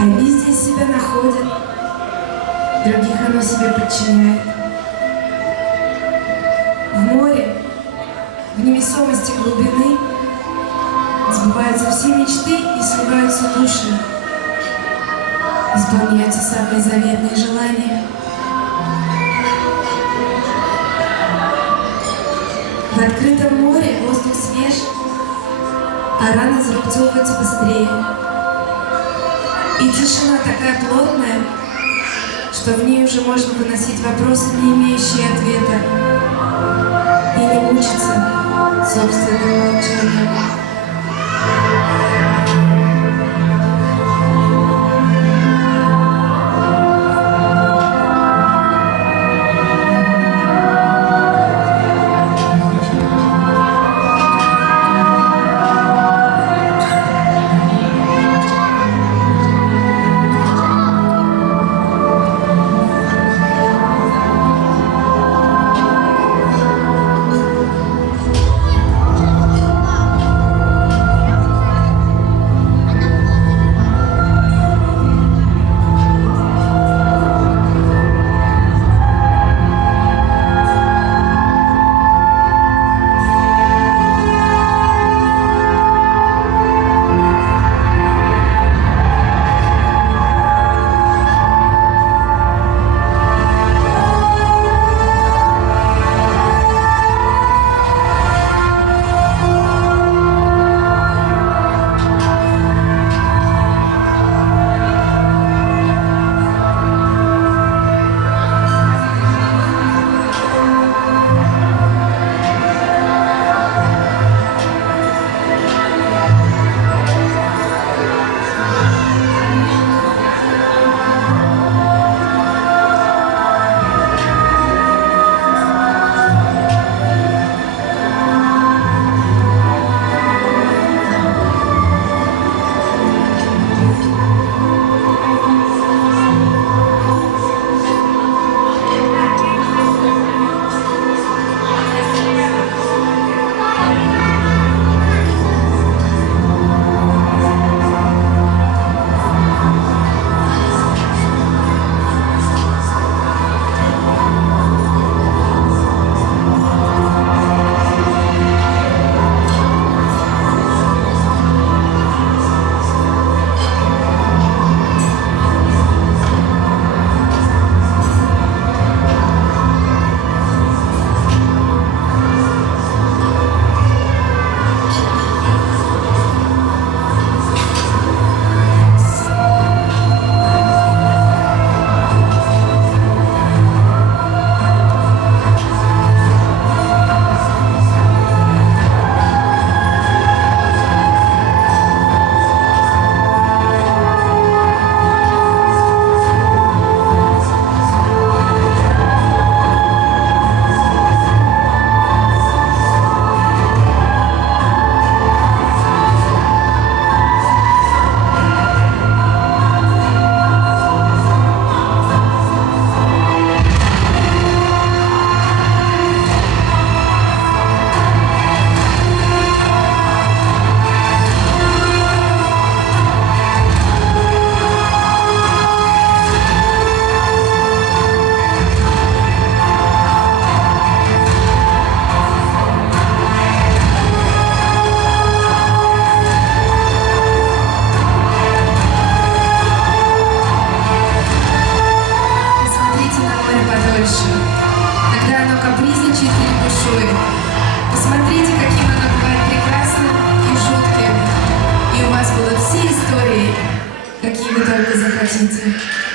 Одни здесь себя находят, других оно себе подчиняет. В море, в невесомости глубины сбываются все мечты и сливаются души. Исполняются самые заветные желания. В открытом море воздух свеж, а раны зарубцовываются быстрее. И тишина такая плотная, что в ней уже можно выносить вопросы, не имеющие ответа, и не мучиться собственным молчанием. Когда оно капризничает или бушует. Посмотрите, каким оно бывает прекрасным и жутким. И у вас будут все истории, какие вы только захотите.